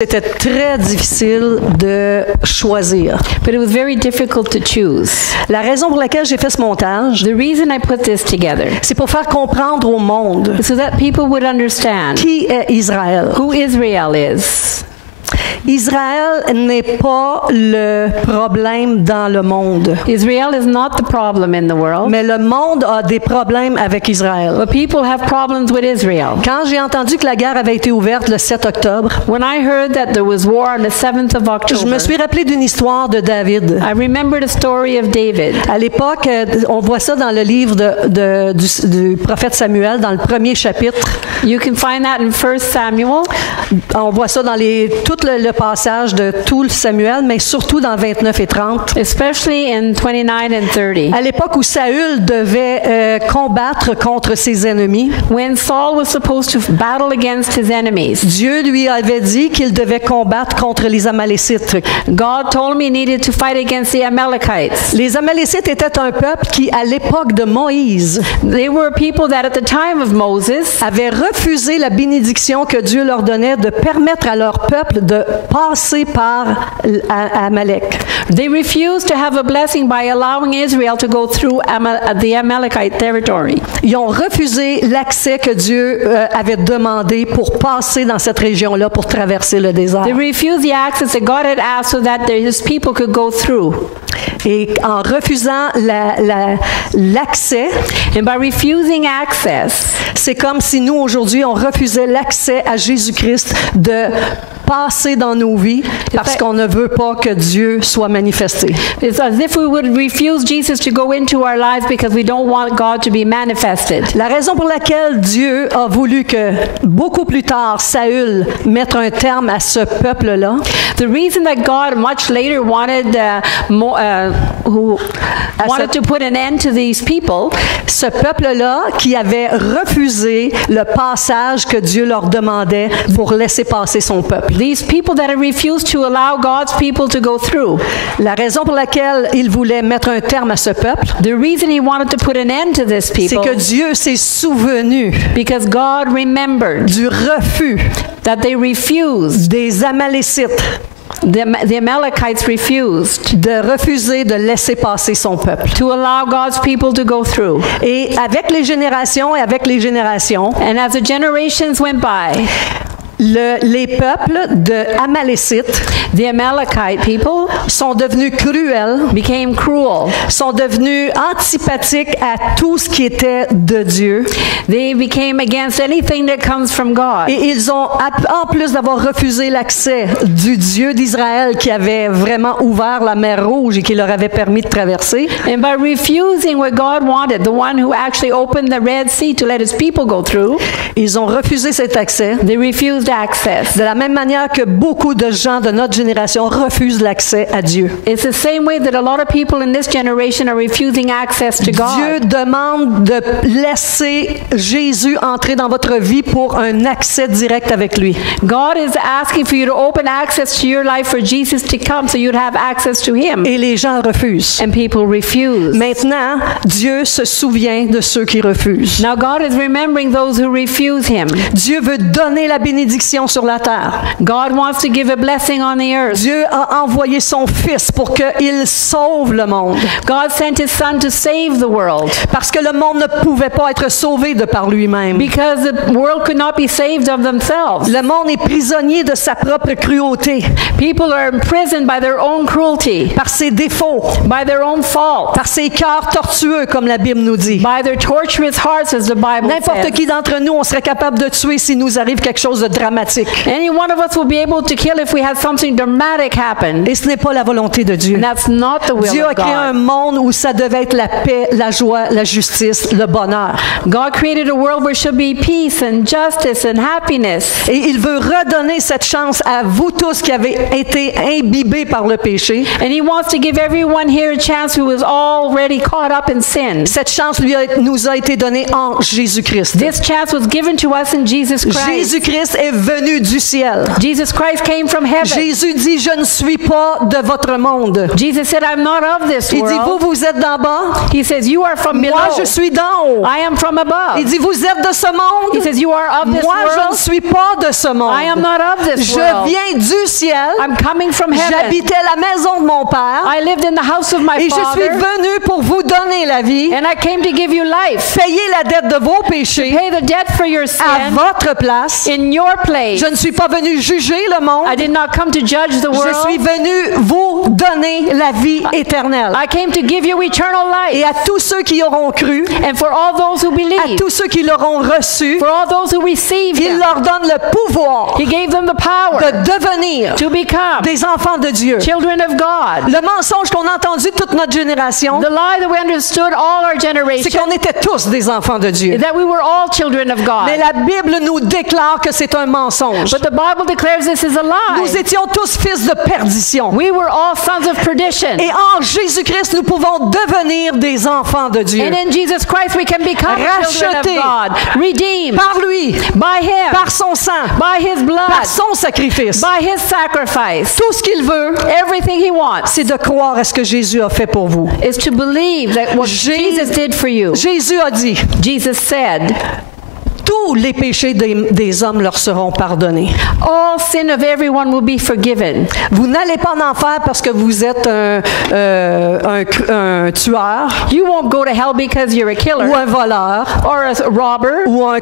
C'était très difficile de choisir. But it was very difficult to choose. La raison pour laquelle j'ai fait ce montage, The reason I put this together c'est pour faire comprendre au monde is so that people would understand qui est Israël. who Israel is. Israël n'est pas le problème dans le monde, Israel is not the problem in the world, mais le monde a des problèmes avec Israël. but people have problems with Israel. Quand j'ai entendu que la guerre avait été ouverte le 7 octobre, When I heard that there was war on the 7th of je October, me suis rappelé d'une histoire de David. I remembered a story of David. À l'époque, on voit ça dans le livre du prophète Samuel, dans le premier chapitre. You can find that in 1 Samuel. On voit ça dans tout le passage de tout le Samuel, mais surtout dans 29 et 30. Especially in 29 and 30. À l'époque où Saül devait combattre contre ses ennemis, When Saul was supposed to battle against his enemies, Dieu lui avait dit qu'il devait combattre contre les Amalécites. God told him he needed to fight against the Amalekites. Les Amalécites étaient un peuple qui, à l'époque de Moïse, They were people that at the time of Moses avait refusé la bénédiction que Dieu leur donnait de permettre à leur peuple de passer par Amalek. They refused to have a blessing by allowing Israel to go through the Amalekite territory. Ils ont refusé l'accès que Dieu avait demandé pour passer dans cette région-là, pour traverser le désert. They refused the access that God had asked so that his people could go through. Et en refusant l'accès, And by refusing access, c'est comme si nous, aujourd'hui, on refusait l'accès à Jésus-Christ de passer dans nos vies parce qu'on ne veut pas que Dieu soit manifesté. it's as if we would refuse Jesus to go into our lives because we don't want God to be manifested. La raison pour laquelle Dieu a voulu que, beaucoup plus tard, Saül mette un terme à ce peuple-là, The reason that God much later wanted to put an end to these people, ce peuple-là qui avait refusé le passage que Dieu leur demandait pour laisser passer son peuple. these people that had refused to allow God's people to go through. La raison pour laquelle il voulait mettre un terme à ce peuple, The reason he wanted to put an end to this c'est people que Dieu s'est souvenu because God remembered du refus that they refused, des Amalécites the Amalekites refused de refuser de laisser passer son peuple. to allow God's people to go through. Et avec les générations, And as the generations went by, les peuples de Amalécites the Amalekite people sont devenus cruels, became cruel. sont devenus antipathiques à tout ce qui était de Dieu. They became against anything that comes from God. Et ils ont, en plus d'avoir refusé l'accès du Dieu d'Israël qui avait vraiment ouvert la mer Rouge et qui leur avait permis de traverser, And by refusing what God wanted, the one who actually opened the Red Sea to let his people go through, ils ont refusé cet accès. they refused access. De la même manière que beaucoup de gens de notre génération refusent l'accès à Dieu. It's the same way that a lot of people in this generation are refusing access to Dieu God. demande de laisser Jésus entrer dans votre vie pour un accès direct avec lui. God is asking for you to open access to your life for Jesus to come so you'd have access to him. Et les gens refusent. And people refuse. Maintenant, Dieu se souvient de ceux qui refusent. Now God is remembering those who refuse him. Dieu veut donner la bénédiction sur la terre. God wants to give a blessing on the earth. Dieu a envoyé son Fils pour qu'il sauve le monde. God sent his son to save the world Parce que le monde ne pouvait pas être sauvé de par lui-même. because the world could not be saved of themselves. Le monde est prisonnier de sa propre cruauté, People are imprisoned by their own cruelty, par ses défauts, by their own fault, par ses cœurs tortueux, comme la Bible nous dit. by their torturous hearts, as the Bible N'importe says. qui d'entre nous, on serait capable de tuer s'il nous arrive quelque chose de dramatique. Any one of us will be able to kill if we had something dramatic happen. Et ce n'est pas la volonté de Dieu. And that's not the will Dieu a of créé un God. monde où ça devait être la paix, la joie, la justice, le bonheur. God created a world where should be peace and justice and happiness. Et il veut redonner cette chance à vous tous qui avez été imbibés par le péché. And he wants to give everyone here a chance who is already caught up in sin. Cette chance nous a été donnée en Jésus-Christ. This chance was given to us in Jesus Christ. Jésus-Christ est venu du ciel. Jesus Christ came from heaven. Jésus dit, je ne suis pas de votre monde. Jesus said, I'm not of this Il dit, world. vous êtes d'en bas. He says, you are from below. Moi, je suis d'en haut. I am from above. Il dit, vous êtes de ce He monde. says, you are of this Moi, je ne world. suis pas de ce monde. I am not of this Je world. viens du ciel. I'm coming from heaven. J'habitais la maison de mon père. I lived in the house of my Et je suis father. venu pour vous donner la vie. And I came to give you life. Payer la dette de vos péchés Pay the debt for your à sin votre place. in your place. Je ne suis pas venu juger le monde. I did not come to judge the Je suis world. venu vous donner la vie éternelle. I came to give you eternal Et life. à tous ceux qui auront cru, And for all those who à believe, tous ceux qui l'auront reçu, for all those who received il him, leur donne le pouvoir he gave them the power de devenir to become des enfants de Dieu. children of God. Le mensonge qu'on a entendu toute notre génération, The lie that we understood all our c'est generation qu'on était tous des enfants de Dieu. is that we were all children of God. Mais la Bible nous déclare que c'est un mensonge. But the Bible declares this is a Nous lie. étions tous fils de perdition. We were all sons of perdition. Et en Jésus-Christ, nous pouvons devenir des enfants de Dieu. And in Jesus Christ we can become children of Rachetés. God, redeemed Par lui, by him, par son sang, by his blood, par son sacrifice. by his sacrifice. Tout ce qu'il veut, Everything he wants c'est de croire à ce que Jésus a fait pour vous. is to believe that what Jésus- Jesus did for you. Jésus a dit, Jesus said, tous les péchés des hommes leur seront pardonnés. all sin of everyone will be forgiven. Vous n'allez pas en enfer parce que vous êtes un tueur You won't go to hell because you're a ou killer un voleur or a robber ou un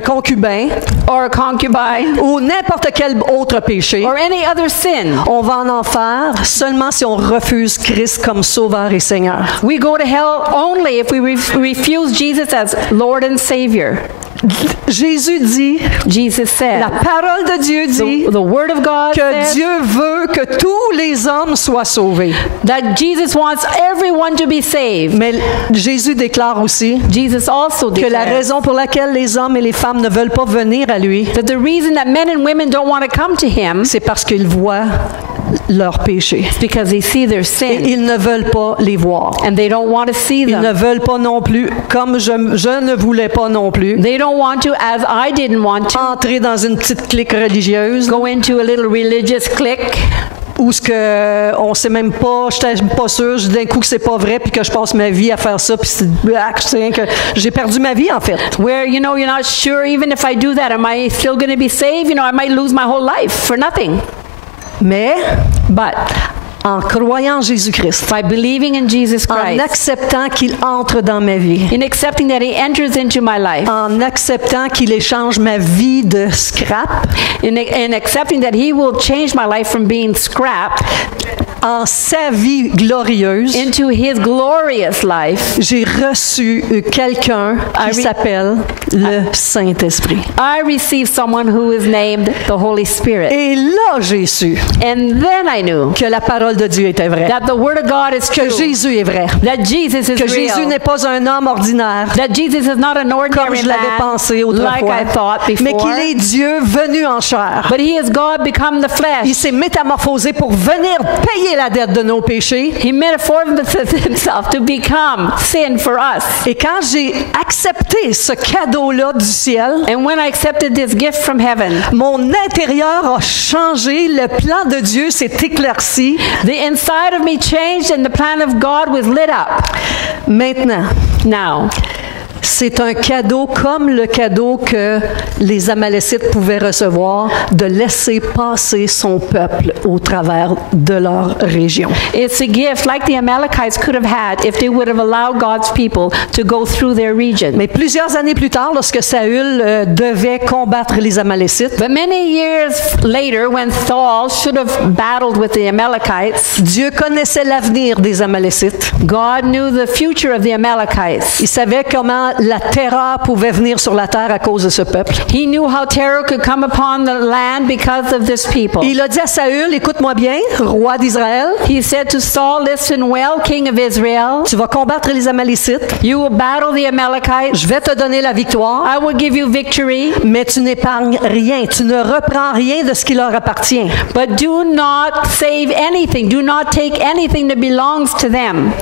concubin or a concubine ou n'importe quel autre péché. or any other sin. On va en enfer seulement si on refuse Christ comme Sauveur et Seigneur. We go to hell only if we refuse Jesus as Lord and Savior. Jésus dit, Jesus said, la parole de Dieu dit the Word of God que says Dieu veut que tous les hommes soient sauvés. that Jesus wants everyone to be saved. Mais Jésus déclare aussi Jesus also que la declared raison pour laquelle les hommes et les femmes ne veulent pas venir à lui, that the reason that men and women don't want to come to him c'est parce qu'ils voient leurs péchés. is because they see their Et sin ils ne veulent pas les voir. and they don't want to see Ils ne them. veulent pas non plus, comme je ne voulais pas non plus, They don't want to, as I didn't want to, entrer dans une petite clique religieuse go into a little religious clique où ce que on sait même pas, j'étais pas sûre, d'un coup que c'est pas vrai, puis que je passe ma vie à faire ça, puis c'est que j'ai perdu ma vie en fait. where, you know, you're not sure even if I do that, am I still going to be saved? You know, I might lose my whole life for nothing. Mais But en croyant en Jésus-Christ, by believing in Jesus en Christ, acceptant qu'il entre dans ma vie, in accepting that he enters into my life, en acceptant qu'il échange ma vie de scrap in accepting that he will change my life from being scrap en sa vie glorieuse, into his glorious life, j'ai reçu quelqu'un qui s'appelle le Saint-Esprit. I receive someone who is named the Holy Spirit. Et là, j'ai su And then I knew que la parole de Dieu était vraie, that the Word of God is que true, Jésus est vrai, that Jesus is que Jésus real, n'est pas un homme ordinaire, that Jesus is not an comme ordinary je l'avais man pensé like autrefois, I thought mais before, qu'il est Dieu venu en chair. but he is God become the Il flesh. s'est métamorphosé pour venir payer la dette de nos péchés. He metamorphosed himself to become sin for us. Et quand j'ai accepté ce cadeau-là du ciel, And when I accepted this gift from heaven, mon intérieur a changé, le plan de Dieu s'est éclairci. the inside of me changed and the plan of God was lit up. Maintenant, Now, c'est un cadeau comme le cadeau que les Amalécites pouvaient recevoir, de laisser passer son peuple au travers de leur région. it's a gift like the Amalekites could have had if they would have allowed God's people to go through their region. Mais plusieurs années plus tard, lorsque Saül devait combattre les Amalécites, But many years later, when Saul should have battled with the Amalekites, Dieu connaissait l'avenir des Amalécites. God knew the future of the Amalekites. Il savait comment la terreur pouvait venir sur la terre à cause de ce peuple. He knew how terror could come upon the land because of this people. Et il a dit à Saül, écoute-moi bien, roi d'Israël, He said to Saul, listen well, king of Israel, tu vas combattre les Amalécites, you will battle the Amalekites. je vais te donner la victoire, I will give you victory, mais tu n'épargnes rien, tu ne reprends rien de ce qui leur appartient. but do not save anything. Do not take anything that belongs to them.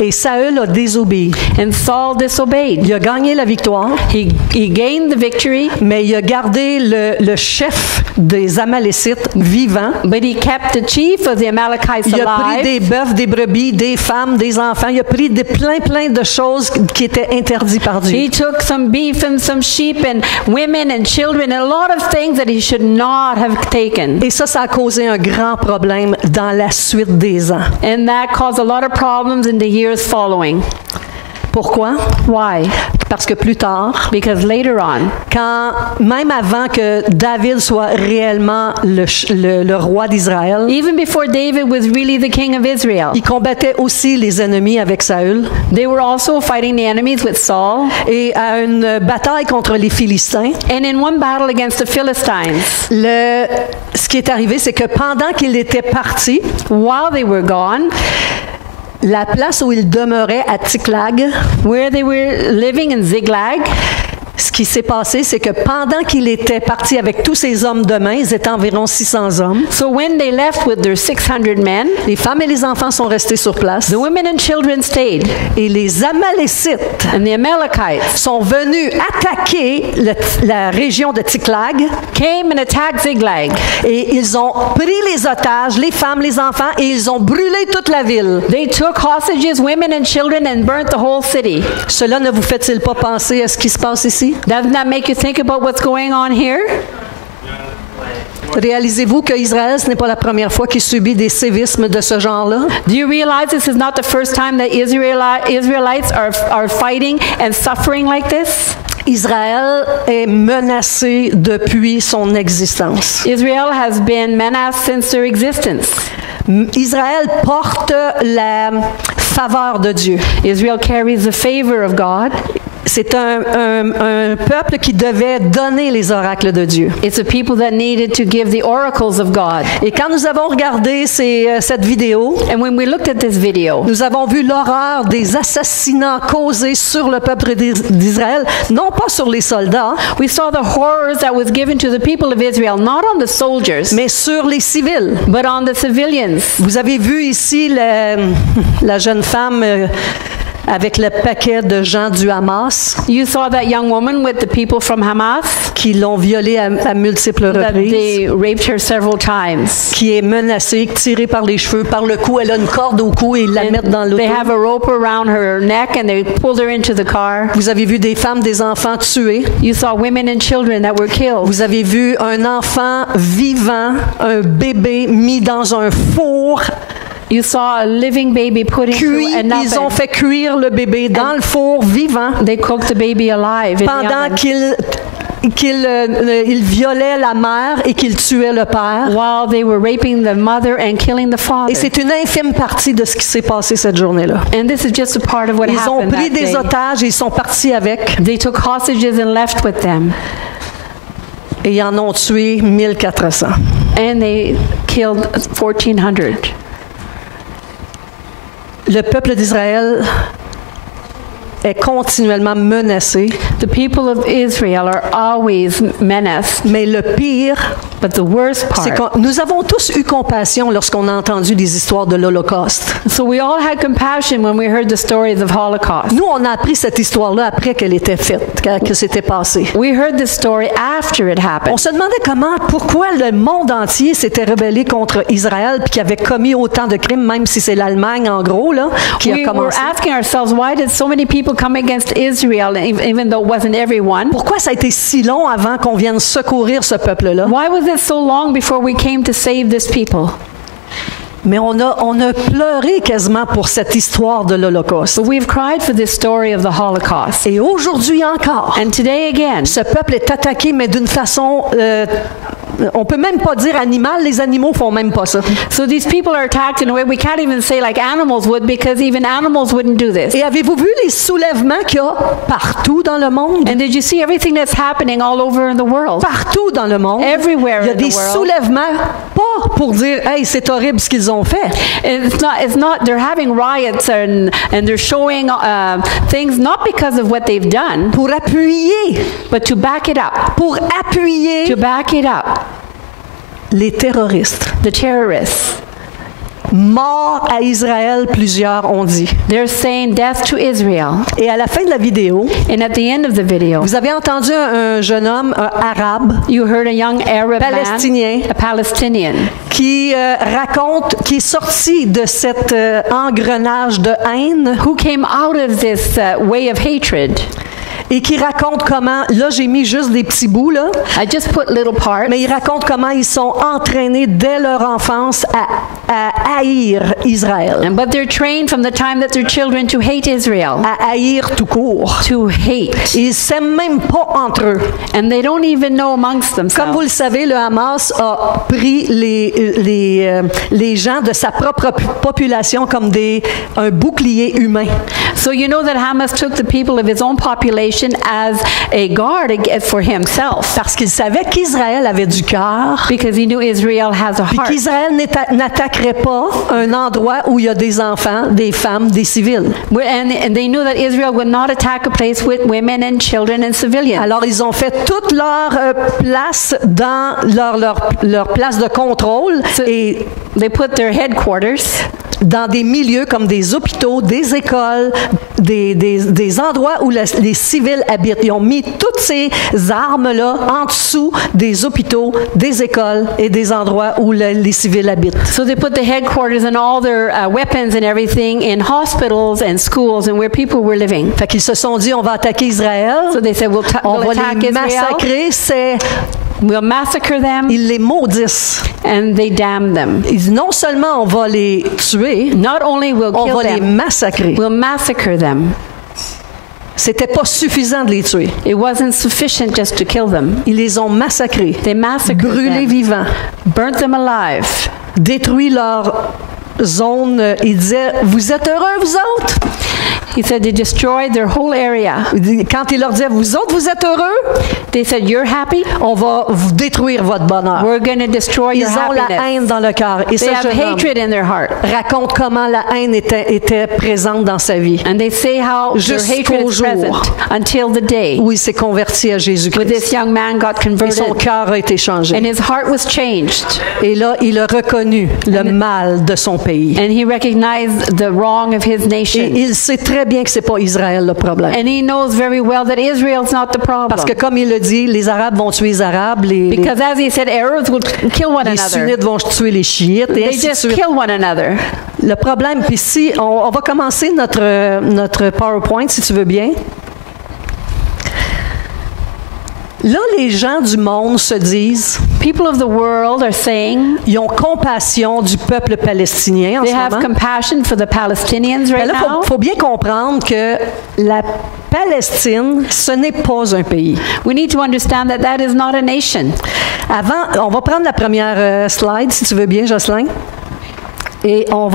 Et Saül a désobéi. And Saul disobeyed. obeyed. Il a gagné la victoire, He gained the victory, mais il a gardé le chef des Amalécites vivant. but he kept the chief of the Amalekites Il a pris alive. des bœufs, des brebis, des femmes, des enfants. Il a pris plein de choses qui étaient interdites par Dieu. He took some beef and some sheep and women and children and a lot of things that he should not have taken. Et ça a causé un grand problème dans la suite des ans. And that caused a lot of problems in the years following. Pourquoi? Why? Parce que plus tard, Because later on, même avant que David soit réellement le roi d'Israël, even before David was really the king of Israel, il combattait aussi les ennemis avec Saül. they were also fighting the enemies with Saul. Et à une bataille contre les Philistins, And in one battle against the Philistines, ce qui est arrivé, c'est que pendant qu'il était parti, while they were gone, la place où il demeurait à Tsiklag, where they were living in Ziklag, ce qui s'est passé, c'est que pendant qu'il était parti avec tous ses hommes de main, ils étaient environ 600 hommes, so when they left with their 600 men, les femmes et les enfants sont restés sur place. the women and children stayed, Et les Amalécites and the Amalekites sont venus attaquer la région de Tsiklag came and attacked Ziklag. et ils ont pris les otages, les femmes, les enfants, et ils ont brûlé toute la ville. They took hostages, women and children, and burnt the whole city. Cela ne vous fait-il pas penser à ce qui se passe ici? Doesn't that make you think about what's going on here? Réalisez-vous qu'Israël, ce n'est pas la première fois qu'il subit des sévismes de ce genre-là? Do you realize this is not the first time that Israelites are fighting and suffering like this? Israël est menacé depuis son existence. Israel has been menaced since their existence. Israël porte la faveur de Dieu. Israel carries the favor of God. C'est un peuple qui devait donner les oracles de Dieu. It's a people that needed to give the oracles of God. Et quand nous avons regardé cette vidéo, And when we looked at this video, nous avons vu l'horreur des assassinats causés sur le peuple d'Israël, non pas sur les soldats, we saw the horrors that was given to the people of Israel, not on the soldiers, mais sur les civils. but on the civilians. Vous avez vu ici la jeune femme avec le paquet de gens du Hamas You saw that young woman with the people from Hamas, qui l'ont violée à multiples that reprises, they raped her several times. qui est menacée, tirée par les cheveux, par le cou. Elle a une corde au cou et ils la mettent dans l'auto. They have a rope around her neck and they pulled her into the car. Vous avez vu des femmes, des enfants tués. You saw women and children that were killed. Vous avez vu un enfant vivant, un bébé mis dans un four, You saw a living baby put into cuit. an Ils ont oven. fait cuire le bébé dans le four vivant They cooked the baby alive in the pendant oven qu'il violait la mère et qu'il tuait le père. while they were raping the mother and killing the father. Et c'est une infime partie de ce qui s'est passé cette journée-là. And this is just a part of what Ils ont happened pris that des day. otages et ils sont partis avec. They took hostages and left with them. Et ils en ont tué 1400. And they killed 1,400. Le peuple d'Israël est continuellement menacé, The people of Israel are always menaced. mais le pire, But the worst c'est part, que nous avons tous eu compassion lorsqu'on a entendu des histoires de l'Holocauste. so we all had compassion when we heard the stories of Holocaust. Nous, on a appris cette histoire-là après qu'elle était faite, que c'était passé. We heard this story after it On happened. se demandait pourquoi le monde entier s'était rebellé contre Israël puis qui avait commis autant de crimes, même si c'est l'Allemagne, en gros, là, qui a We were commencé. asking ourselves, why did so many people come against Israel, even though it wasn't everyone? Pourquoi ça a été si long avant qu'on vienne secourir ce peuple-là? Why was it so long before we came to save this people? Mais on a pleuré quasiment pour cette histoire de l'Holocauste. But we've cried for this story of the Holocaust. Et aujourd'hui encore, And today again, ce peuple est attaqué, mais d'une façon, on peut même pas dire animal, les animaux font même pas ça. so these people are attacked in a way we can't even say like animals would, because even animals wouldn't do this. Et avez-vous vu les soulèvements qu'il y a partout dans le monde? And did you see everything that's happening all over in the world? Partout dans le monde, Everywhere il y a in des the world. soulèvements, pas pour dire « Hey, c'est horrible ce qu'ils ont fait ». It's not, they're having riots and they're showing things not because of what they've done, Pour appuyer, but to back it up. pour appuyer To back it up. les terroristes. The terrorists. Mort à Israël, plusieurs ont dit. They're saying death to Israel. Et à la fin de la vidéo, And at the end of the video, vous avez entendu un jeune homme, un arabe, you heard a young Arab Palestinien, man, a Palestinian, qui raconte, qui est sorti de cet engrenage de haine who came out of this way of hatred. et qui raconte comment, là j'ai mis juste des petits bouts là, I just put little parts. mais il raconte comment ils sont entraînés dès leur enfance à haïr Israël, But they're trained from the time that they're children to hate Israel, à haïr tout court. to hate. Ils ne s'aiment même pas entre eux. And they don't even know amongst Comme vous themselves. le savez, le Hamas a pris les gens de sa propre population comme un bouclier humain. So you know that Hamas took the people of his own population as a guard for himself, Parce qu'il savait qu'Israël avait du cœur, because he knew Israel has a puis heart. qu'Israël n'attaquerait pas un endroit où il y a des enfants, des femmes, des civils. And they knew that Israel would not attack a place with women and children and civilians. Alors, ils ont fait toute leur place dans leur place de contrôle et They put their headquarters dans des milieux comme des hôpitaux, des écoles, des endroits où les civils habitent. Ils ont mis toutes ces armes-là en dessous des hôpitaux, des écoles et des endroits où les civils habitent. So they put the headquarters and all their weapons and everything in hospitals and schools and where people were living. Fait qu'ils se sont dit, on va attaquer Israël, So they said, on we'll va attack les Israel, massacrer. we'll massacre them, Ils les maudissent. and they damn them. Ils disent, non seulement on va les tuer, Not only will on kill va les them, massacrer. we'll massacre them. C'était pas suffisant de les tuer. It wasn't sufficient just to kill them. Ils les ont massacrés, They massacred brûlés them, vivants, burnt them alive. détruit leur zone. Il disait, vous êtes heureux, vous autres? He said they destroyed their whole area. Quand il leur disait, vous autres, vous êtes heureux? They said, you're happy? On va vous détruire votre bonheur. We're going to destroy Ils your ont la happiness. haine dans le cœur. Et They ce have jeune homme hatred in their heart. raconte comment la haine était présente dans sa vie, And they say how their Jusqu'au hatred is jour present until the day où il s'est converti à when Jésus-Christ. this young man got Et converted son cœur a été changé. and his heart was changed. Et là, il a reconnu le mal de son pays. And he recognized the wrong of his Et nation. il sait très bien que c'est pas Israël le problème. And he knows very well that Israel's not the Parce que problem. comme il le dit, les Arabes vont tuer les Arabes, les Because as he said, Arabs will kill one another. sunnites vont tuer les chiites, et They ainsi de just suite. kill one another. Le problème, puis si, on va commencer notre PowerPoint, si tu veux bien. Là, les gens du monde se disent, People of the world are saying ils ont compassion du peuple palestinien en they ce have moment. compassion for the Palestinians Mais right là, now. il faut bien comprendre que la Palestine, ce n'est pas un pays. We need to understand that that is not a nation. Avant, on va prendre la première slide, si tu veux bien, Jocelyn. Et on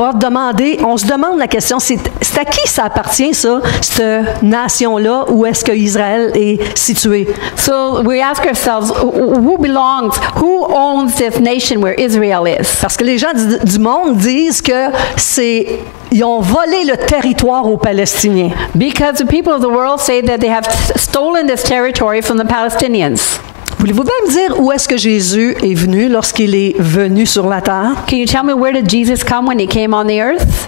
se demande la question, c'est à qui ça appartient, ça, cette nation-là, où est-ce que Israël est situé? So we ask ourselves, who owns this nation where Israel is? Parce que les gens du monde disent que ils ont volé le territoire aux Palestiniens. Because the people of the world say that they have stolen this territory from the Palestinians. Voulez-vous bien me dire où est-ce que Jésus est venu lorsqu'il est venu sur la terre? Can you tell me where did Jesus come when he came on the earth?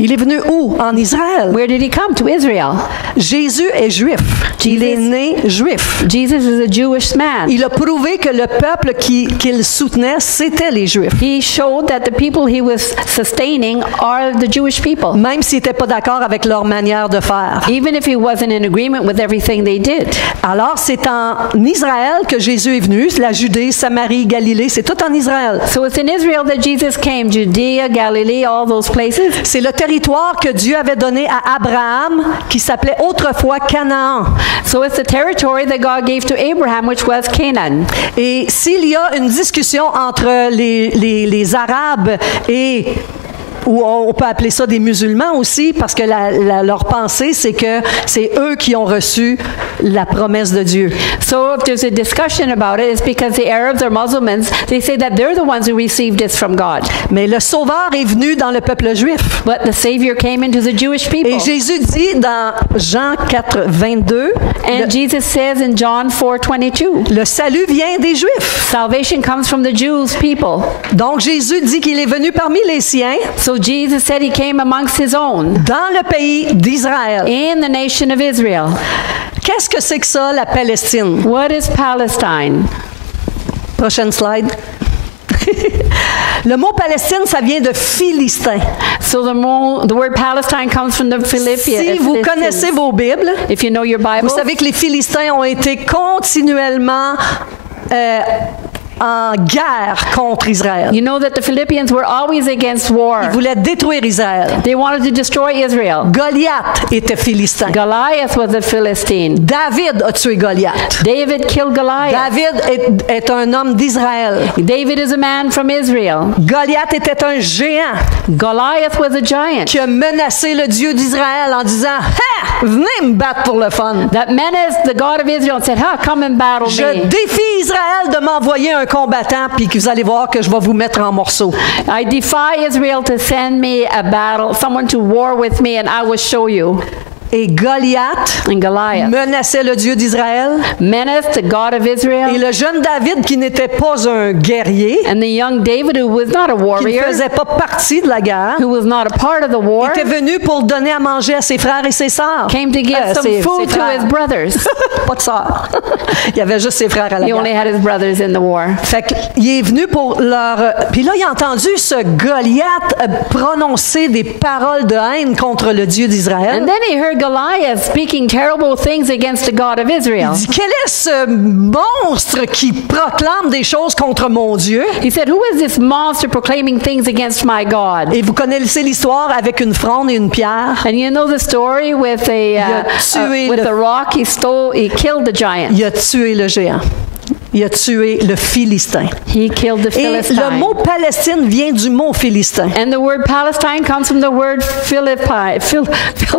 Il est venu où? En Israël. Where did he come? To Israel. Jésus est juif. Il est né juif. Jesus is a Jewish man. Il a prouvé que le peuple qu'il soutenait, c'était les Juifs. He showed that the people he was sustaining are the Jewish people. Même s'il n'était pas d'accord avec leur manière de faire. Even if he wasn't in agreement with everything they did. Alors, c'est en Israël que Jésus est venu. La Judée, Samarie, Galilée, c'est tout en Israël. So it's in Israel that Jesus came. Judea, Galilee, all those places. C'est le territoire que Dieu avait donné à Abraham, qui s'appelait autrefois Canaan. So it's the territory that God gave to Abraham, which was Canaan. Et s'il y a une discussion entre les Arabes et ou on peut appeler ça des musulmans aussi, parce que leur pensée, c'est que c'est eux qui ont reçu la promesse de Dieu. So if there's a discussion about it, it's because the Arabs or Muslims, they say that they're the ones who received this from God. Mais le Sauveur est venu dans le peuple juif. But the Savior came into the Jewish people. Et Jésus dit dans Jean 4, 22, And Jesus says in John 4:22, le salut vient des Juifs. salvation comes from the Jews people. Donc Jésus dit qu'il est venu parmi les siens So Jesus said he came amongst his own dans le pays d'Israël. in the nation of Israel. Qu'est-ce que c'est que ça, la Palestine? What is Palestine? Prochaine slide. Le mot Palestine, ça vient de Philistin. So the word Palestine comes from the Philippians. Si vous connaissez vos Bibles, If you know your Bible, vous savez que les Philistins ont été continuellement en guerre contre Israël. you know that the Philippians were always against war. Ils voulaient détruire Israël. They wanted to destroy Israel. Goliath était Philistin. Goliath was a Philistine. David a tué Goliath. David killed Goliath. David est un homme d'Israël. David is a man from Israel. Goliath était un géant Goliath was a giant qui a menacé le Dieu d'Israël en disant « Ha! Venez me battre pour le fun. that menaced the God of Israel and said, come and battle Je me. défie Israël de m'envoyer un combattant puis que vous allez voir que je vais vous mettre en morceaux. I defy Israel to send me a battle, someone to war with me, and I will show you." Et Goliath And Goliath menaçait le Dieu d'Israël. menaced the God of Et Israel. le jeune David, qui n'était pas un guerrier, And the young David, who was not a qui ne warrior, faisait pas partie de la guerre, who was not a part of the war, était venu pour donner à manger à ses frères et ses sœurs. came to give some Ses food to frères. his brothers. Pas de sœurs. Il y avait juste ses frères à la He only guerre. had his brothers in the war. Fait qu'il est venu pour leur... Puis là, il a entendu ce Goliath prononcer des paroles de haine contre le Dieu d'Israël. And then he heard Goliath speaking terrible things against the God of Israel. Il dit, quel est ce monstre qui proclame des choses contre mon Dieu? He said, "Who is this monster proclaiming things against my God?" Et vous connaissez l'histoire avec une fronde et une pierre. And you know the story with tué with le- the rock. He killed the giant. Il a tué le géant. Il a tué le Philistin. He killed the Et Philistine. le mot Palestine vient du mot Philistin. And the word Palestine comes from the word Philippi.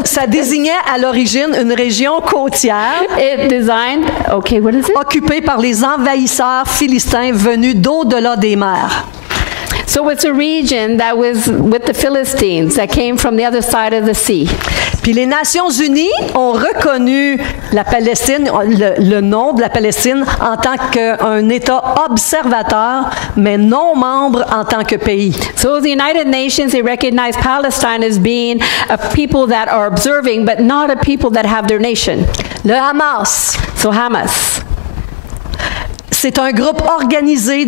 Ça désignait à l'origine une région côtière It designed. Okay, what is it? occupée par les envahisseurs philistins venus d'au-delà des mers. So it's a region that was with the Philistines that came from the other side of the sea. Puis les Nations unies ont reconnu la Palestine, le nom de la Palestine, en tant qu'un État observateur, mais non membre en tant que pays. So the United Nations, they recognize Palestine as being a people that are observing, but not a people that have their nation. Le Hamas, So Hamas. c'est un groupe organisé,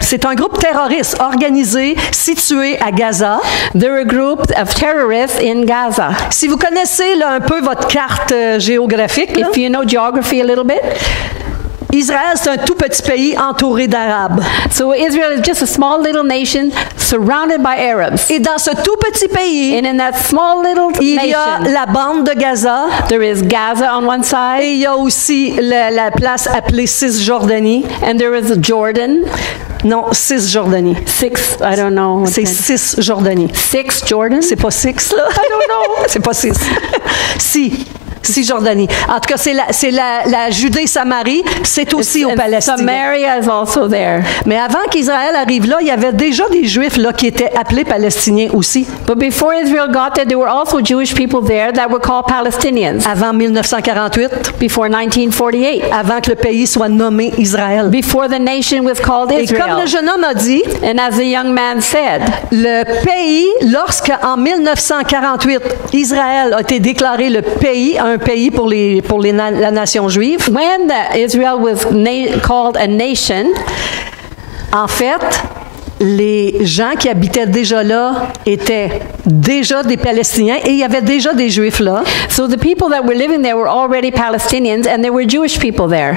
c'est un groupe terroriste organisé situé à Gaza. They're a group of terrorists in Gaza. Si vous connaissez là, un peu votre carte géographique, là, If you know geography a little bit, Israël, c'est un tout petit pays entouré d'Arabes. so Israel is just a small little nation surrounded by Arabs. Et dans ce tout petit pays, And in that small little il y a nation, la bande de Gaza there is Gaza on one et side, il y a aussi la place appelée Cisjordanie. and there is Jordan. Non, Cisjordanie. I don't know. C'est Cisjordanie. Six Jordan? C'est pas six, là? I don't know. C'est pas six. Cisjordanie. En tout cas, c'est la Judée-Samarie. C'est aussi au And Palestine. Samaria is also there. Mais avant qu'Israël arrive là, il y avait déjà des Juifs là qui étaient appelés Palestiniens aussi. But before Israel got there, there were also Jewish people there that were called Palestinians. Avant 1948, Before 1948. avant que le pays soit nommé Israël. Before the nation was called Et comme Israel. le jeune homme a dit, And as the young man said, le pays, lorsque en 1948, Israël a été déclaré le pays, un pays pour la nation juive, when Israel was called a nation, en fait, les gens qui habitaient déjà là étaient déjà des Palestiniens et il y avait déjà des Juifs là. so the people that were living there were already Palestinians and there were Jewish people there.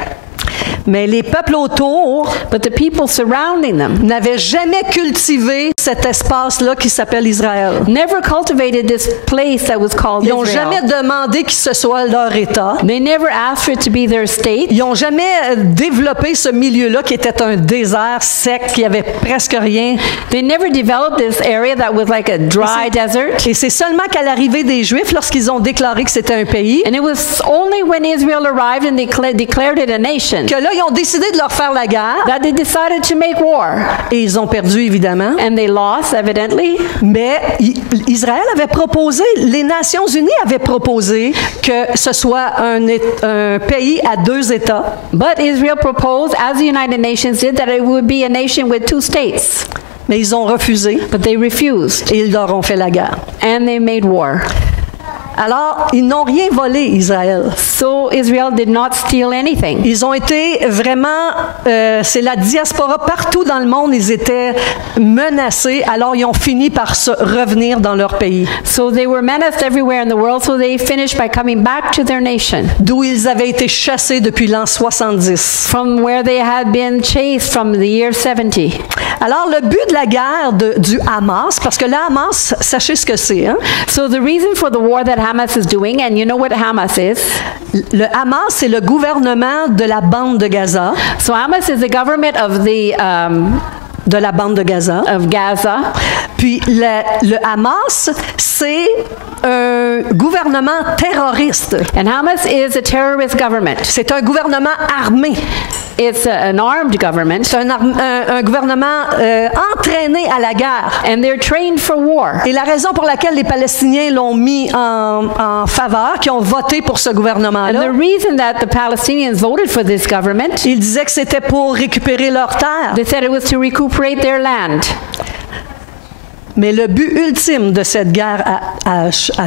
Mais les peuples autour but the people surrounding them n'avaient jamais cultivé cet espace-là qui s'appelle Israël. never cultivated this place that was called Ils n'ont Israel. jamais demandé que ce soit leur État. They never asked for it to be their state. Ils n'ont jamais développé ce milieu-là qui était un désert sec, qui avait presque rien. They never developed this area that was like a dry desert. Et c'est seulement qu'à l'arrivée des Juifs, lorsqu'ils ont déclaré que c'était un pays, And it was only when Israel arrived and they declared it a nation que là, ils ont décidé de leur faire la guerre. that they decided to make war. Et ils ont perdu, évidemment. And they lost, evidently. Mais Israël avait proposé, les Nations unies avaient proposé que ce soit un pays à 2 États. But Israel proposed, as the United Nations did, that it would be a nation with 2 states. Mais ils ont refusé But they refused. et ils leur ont fait la guerre. And they made war. Alors, ils n'ont rien volé, Israël. So Israel did not steal anything. Ils ont été vraiment, c'est la diaspora partout dans le monde, ils étaient menacés, alors ils ont fini par se revenir dans leur pays, So they were menaced everywhere in the world, so they finished by coming back to their nation, d'où ils avaient été chassés depuis l'an 70. from where they had been chased from the year 70. Alors, le but de la guerre du Hamas, parce que le Hamas, sachez ce que c'est, hein? So the reason for the war that Hamas is doing, and you know what Hamas is? Le Hamas, c'est le gouvernement de la bande de Gaza, So Hamas is the government of de la bande de Gaza. of Gaza. Puis le Hamas, c'est un gouvernement terroriste. And Hamas is a terrorist government. C'est un gouvernement armé. It's an armed government, C'est un gouvernement entraîné à la guerre. and they're trained for war. Et la raison pour laquelle les Palestiniens l'ont mis en faveur, qui ont voté pour ce And gouvernement-là, the reason that the Palestinians voted for this government, ils disaient que c'était pour récupérer leurs terres. they said it was to recuperate their land. Mais le but ultime de cette guerre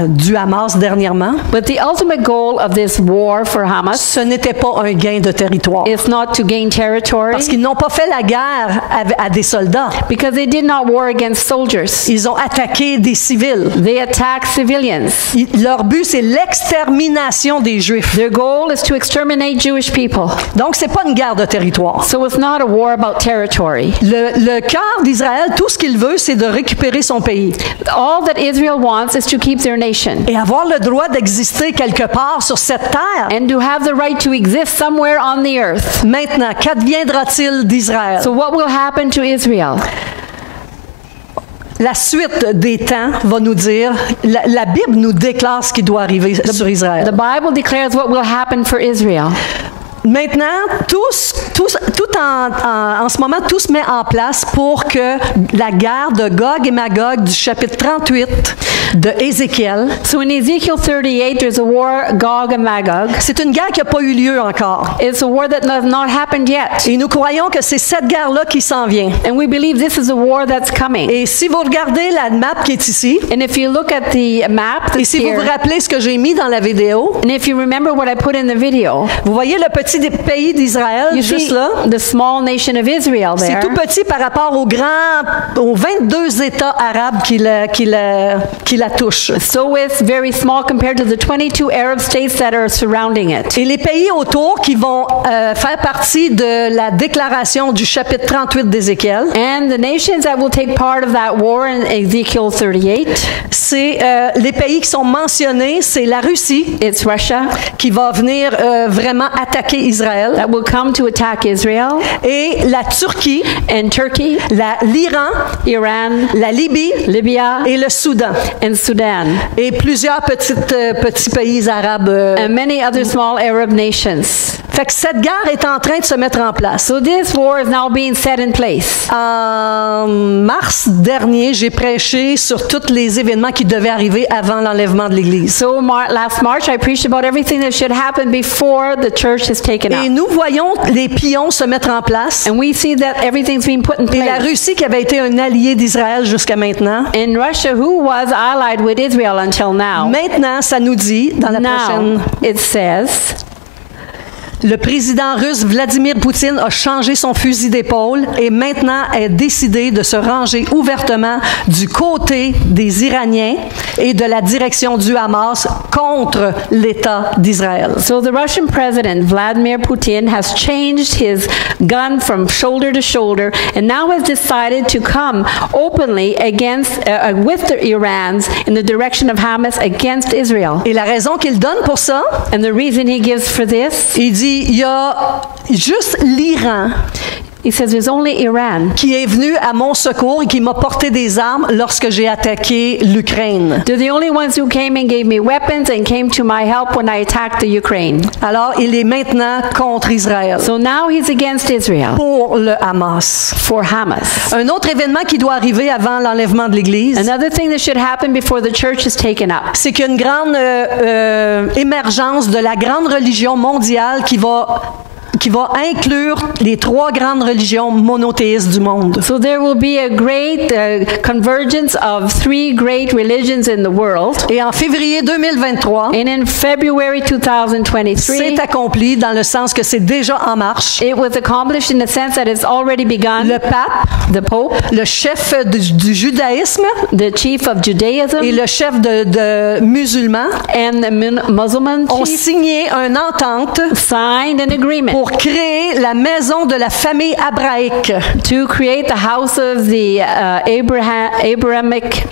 du Hamas dernièrement, But the ultimate goal of this war for Hamas ce n'était pas un gain de territoire. is not to gain territory, Parce qu'ils n'ont pas fait la guerre à des soldats. because they did not war against soldiers. Ils ont attaqué des civils. They attacked civilians. Leur but, c'est l'extermination des Juifs. Their goal is to exterminate Jewish people. Donc, c'est pas une guerre de territoire. So it's not a war about territory. Le cœur d'Israël, tout ce qu'il veut, c'est de récupérer son pays All that Israel wants is to keep their nation et avoir le droit d'exister quelque part sur cette terre. and to have the right to exist somewhere on the earth. Maintenant, qu'adviendra-t-il d'Israël? So what will happen to Israel? La suite des temps va nous dire, la Bible nous déclare ce qui doit arriver sur The Israël. Bible declares what will happen for Israel. Maintenant, en ce moment, tout se met en place pour que la guerre de Gog et Magog du chapitre 38 de Ézéchiel, So in Ezekiel 38, there's a war, Gog and Magog. c'est une guerre qui n'a pas eu lieu encore. It's a war that has not happened yet. Et nous croyons que c'est cette guerre-là qui s'en vient. And we believe this is a war that's coming. Et si vous regardez la map qui est ici, And if you look at the map et that's si vous here, vous rappelez ce que j'ai mis dans la vidéo, and if you remember what I put in the video, vous voyez le petit pays d'Israël you juste see là. the small nation of Israel C'est there. tout petit par rapport aux 22 États arabes qui la touchent. So it's very small compared to the 22 Arab states that are surrounding it. Et les pays autour qui vont faire partie de la déclaration du chapitre 38 d'Ézéchiel, And the nations that will take part of that war in Ezekiel 38, c'est les pays qui sont mentionnés, c'est la Russie it's Russia qui va venir vraiment attaquer Israël, that will come to attack Israel, et la Turquie, and Turkey, l'Iran, Iran, la Libye Libya, et le Soudan. and Sudan, Et plusieurs petits pays arabes. and many other small Arab nations. Fait que cette guerre est en train de se mettre en place. So this war is now being set in place. En mars dernier, j'ai prêché sur tous les événements qui devaient arriver avant l'enlèvement de l'Église. So last March, I preached about everything that should happen before the church is taken Et up. nous voyons les pions se mettre en place. And we see that everything's being put in Et la place. Russie, qui avait été un allié d'Israël jusqu'à maintenant, In Russia, who was allied with Israel until now, maintenant, ça nous dit, dans la now prochaine, it says Le président russe Vladimir Poutine a changé son fusil d'épaule et maintenant est décidé de se ranger ouvertement du côté des Iraniens et de la direction du Hamas contre l'État d'Israël. So the Russian president, Vladimir Putin, has changed his gun from shoulder to shoulder and now has decided to come openly against, with the Irans in the direction of Hamas against Israel. Et la raison qu'il donne pour ça, And the reason he gives for this, il dit il y a juste l'Iran he says there's only Iran. qui est venu à mon secours et qui m'a porté des armes lorsque j'ai attaqué l'Ukraine. They're the only ones who came and gave me weapons and came to my help when I attacked the Ukraine. Alors, il est maintenant contre Israël So now he's against Israel pour le Hamas. for Hamas. Un autre événement qui doit arriver avant l'enlèvement de l'Église, Another thing that should happen before the church is taken up. c'est qu'il y a une grande émergence de la grande religion mondiale qui va inclure les 3 grandes religions monothéistes du monde. So there will be a great convergence of 3 great religions in the world. Et en février 2023, And in February 2023, c'est accompli dans le sens que c'est déjà en marche. it was accomplished in the sense that it's already begun. Le pape, The Pope, le chef du judaïsme the chief of Judaism, et le chef de musulmans and the Muslim ont chief signé une entente signed an agreement pour créer la maison de la famille abraïque. to create the house of the Abrahamic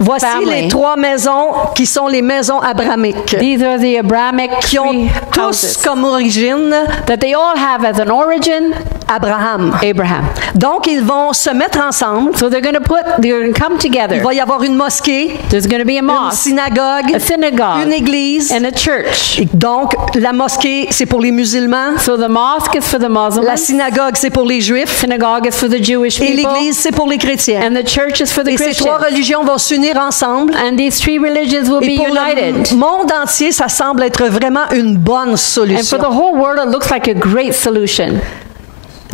Voici family. les 3 maisons qui sont les maisons abrahamiques, These are the Abrahamic qui ont three tous houses comme origine that they all have as an origin Abraham. Abraham. Donc, ils vont se mettre ensemble. So they're going to come together. Il va y avoir une mosquée, There's going to be a une mosque, synagogue, a synagogue, une église. and a church. Et donc, la mosquée, c'est pour les musulmans. So the mosque is for the La Muslims, synagogue, c'est pour les juifs. synagogue is for the Jewish Et people, l'église, c'est pour les chrétiens. and the church is for the Et ces 3 Christians. religions vont s'unir ensemble. And these 3 religions will Et be pour united. le monde entier, ça semble être vraiment une bonne And for solution. the whole world, it looks like a great solution.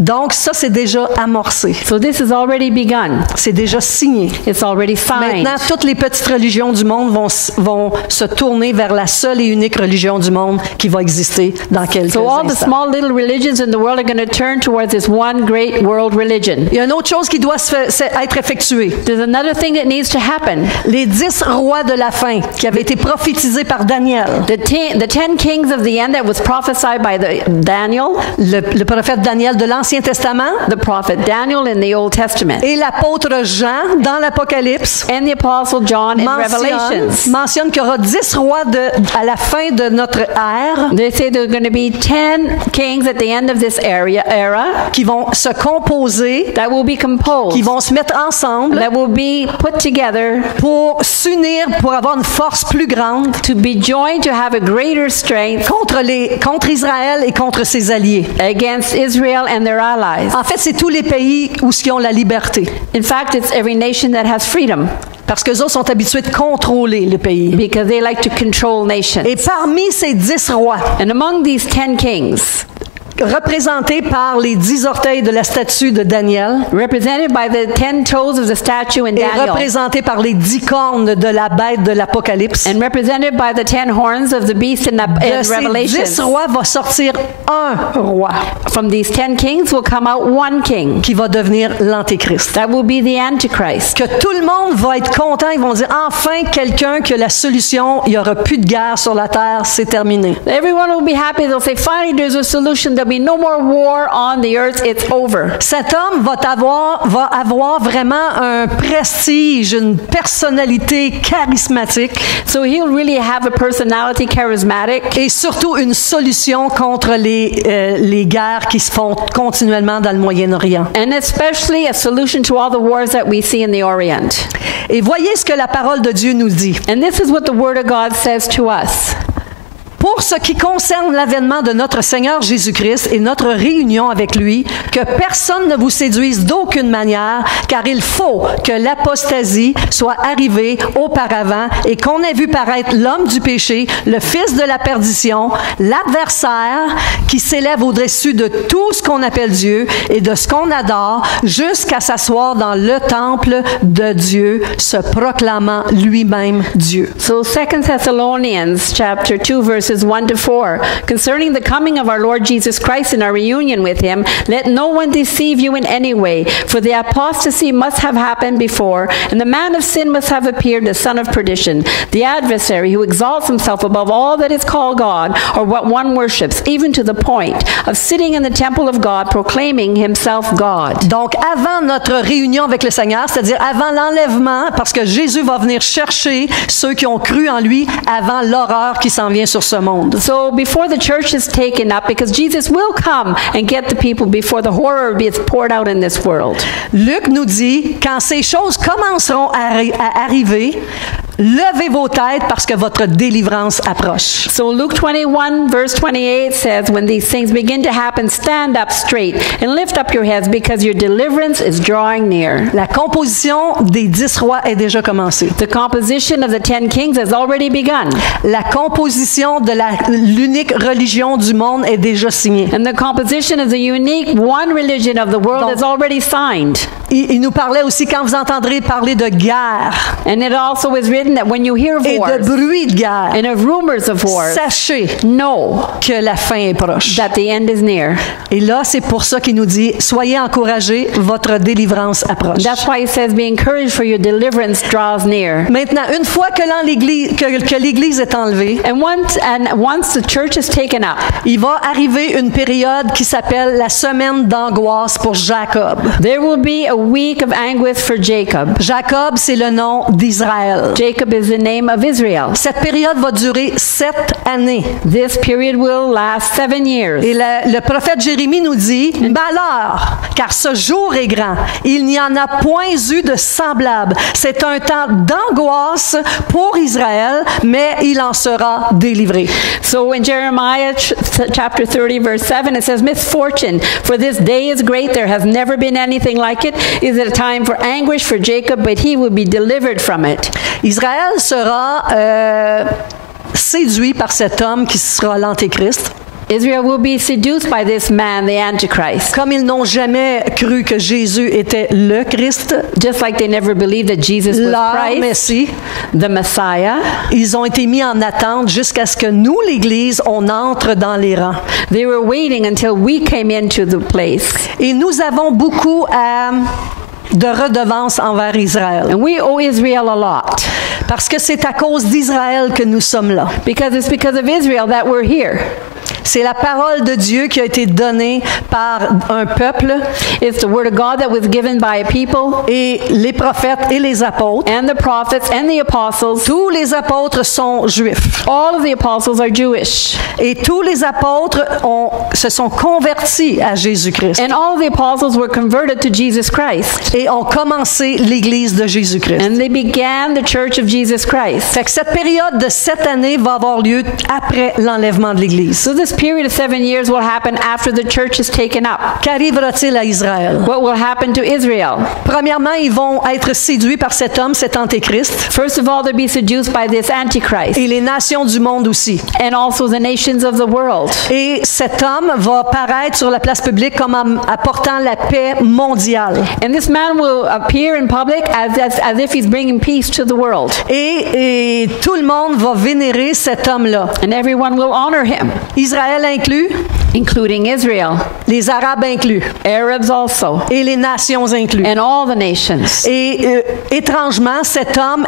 Donc, ça, c'est déjà amorcé. So this has already begun. C'est déjà signé. It's already signed. Maintenant, toutes les petites religions du monde vont se tourner vers la seule et unique religion du monde qui va exister dans quelques So all the instants. small little religions in the world are going to turn towards this one great world religion. Il y a une autre chose qui doit être effectuée. There's another thing that needs to happen. Les 10 rois de la fin qui avaient été prophétisés par Daniel. The 10 kings of the end that was prophesied by Daniel, Le prophète Daniel de l'Ancien Testament the prophet Daniel in the Old Testament, et l'apôtre Jean dans l'Apocalypse and the apostle John in Revelations. mentionne qu'il y aura 10 rois à la fin de notre ère They say there are going to be 10 kings at the end of this era qui vont se composer, that will be composed, qui vont se mettre ensemble that will be put together pour s'unir, pour avoir une force plus grande to be joined to have a greater strength contre Israël et contre ses alliés. against Israel and their allies. En fait, c'est tous les pays où ils ont la liberté. In fact, it's every nation that has freedom Parce qu'eux autres sont habitués de contrôler le pays. because they like to control nations. Et parmi ces 10 rois, And among these 10 kings, représentés par les 10 orteils de la statue de Daniel, represented by the 10 toes of the statue in et Daniel, représentés par les 10 cornes de la bête de l'Apocalypse, and represented by the 10 horns of the beast in de ces 10 Revelations. rois va sortir un roi From these 10 kings will come out one king. qui va devenir l'Antéchrist. That will be the Antichrist. Que tout le monde va être content, ils vont dire enfin quelqu'un qui a la solution, il n'y aura plus de guerre sur la terre, c'est terminé. Everyone will be happy. They'll say, finally, there's a solution. There'll be no more war on the earth. It's over. Cet homme va avoir vraiment un prestige, une personnalité charismatique So he'll really have a personality, charismatic, et surtout une solution contre les guerres qui se font continuellement dans le Moyen-Orient. and especially a solution to all the wars that we see in the Orient. Et voyez ce que la parole de Dieu nous dit. And this is what the Word of God says to us. Pour ce qui concerne l'avènement de notre Seigneur Jésus-Christ et notre réunion avec lui, que personne ne vous séduise d'aucune manière, car il faut que l'apostasie soit arrivée auparavant et qu'on ait vu paraître l'homme du péché, le fils de la perdition, l'adversaire qui s'élève au-dessus de tout ce qu'on appelle Dieu et de ce qu'on adore, jusqu'à s'asseoir dans le temple de Dieu, se proclamant lui-même Dieu. So 2 Thessalonians chapter 2 verses verses 1 to 4. Concerning the coming of our Lord Jesus Christ and our reunion with him, let no one deceive you in any way, for the apostasy must have happened before, and the man of sin must have appeared, the son of perdition, the adversary who exalts himself above all that is called God or what one worships, even to the point of sitting in the temple of God, proclaiming himself God. Donc, avant notre réunion avec le Seigneur, c'est-à-dire avant l'enlèvement, parce que Jésus va venir chercher ceux qui ont cru en lui avant l'horreur qui s'en vient sur ce monde. So before the church is taken up, because Jesus will come and get the people before the horror is poured out in this world. Luc nous dit, quand ces choses commenceront à arriver, levez vos têtes parce que votre délivrance approche. So Luke 21 verse 28 says, when these things begin to happen, stand up straight and lift up your heads because your deliverance is drawing near. La composition des 10 rois est déjà commencée. The composition of the 10 kings has already begun. La composition de l'unique religion du monde est déjà signée. And the composition of the unique one religion of the world is already signed. Il nous parlait aussi quand vous entendrez parler de guerre. And it also is written that when you hear of et wars, de bruit de guerre, and of rumors of wars, sachez que la fin est proche. That the end is near. Et là, c'est pour ça qu'il nous dit, soyez encouragés, votre délivrance approche. That's why he says, be encouraged for your deliverance draws near. Maintenant, une fois que l'Église est enlevée, and once the church is taken up, il va arriver une période qui s'appelle la semaine d'angoisse pour Jacob. There will be a week of anguish for Jacob. Jacob, c'est le nom d'Israël. Jacob is the name of Israel. Cette période va durer 7 années. This period will last 7 years. Et le prophète Jérémie nous dit, malheur, car ce jour est grand. Il n'y en a point eu de semblable. C'est un temps d'angoisse pour Israël, mais il en sera délivré. So in Jeremiah chapter 30 verse 7 it says, misfortune, for this day is great, there has never been anything like it. Is it a time for anguish for Jacob, but he will be delivered from it. Israël sera séduit par cet homme qui sera l'Antéchrist. Israel will be seduced by this man, the Antichrist. Comme ils n'ont jamais cru que Jésus était le Christ, just like they never believed that Jesus was Christ, Messie, the Messiah, ils ont été mis en attente jusqu'à ce que nous, l'Église, on entre dans les rangs. They were waiting until we came into the place. Et nous avons beaucoup de redevances envers Israël. And we owe Israel a lot. Parce que c'est à cause d'Israël que nous sommes là. Because it's because of Israel that we're here. C'est la parole de Dieu qui a été donnée par un peuple. It's the word of God that was given by a people. Et les prophètes et les apôtres. And the prophets and the apostles. Tous les apôtres sont juifs. All of the apostles are Jewish. Et tous les apôtres se sont convertis à Jésus-Christ. And all of the apostles were converted to Jesus Christ. Et ont commencé l'Église de Jésus-Christ. And they began the church of Jesus Christ. Fait que cette période de 7 années va avoir lieu après l'enlèvement de l'Église. So this period of 7 years will happen after the church is taken up. Qu'arrivera-t-il à Israël? What will happen to Israel? Premièrement, ils vont être séduits par cet homme, cet Antéchrist. First of all, they'll be seduced by this Antichrist. Et les nations du monde aussi. And also the nations of the world. Et cet homme va paraître sur la place publique comme apportant la paix mondiale. And this man will appear in public as if he's bringing peace to the world. Et tout le monde va vénérer cet homme-là. And everyone will honor him. Israël inclus, including Israel, les Arabes inclus, Arabs also, et les nations inclus, and all the nations. Et étrangement, cet homme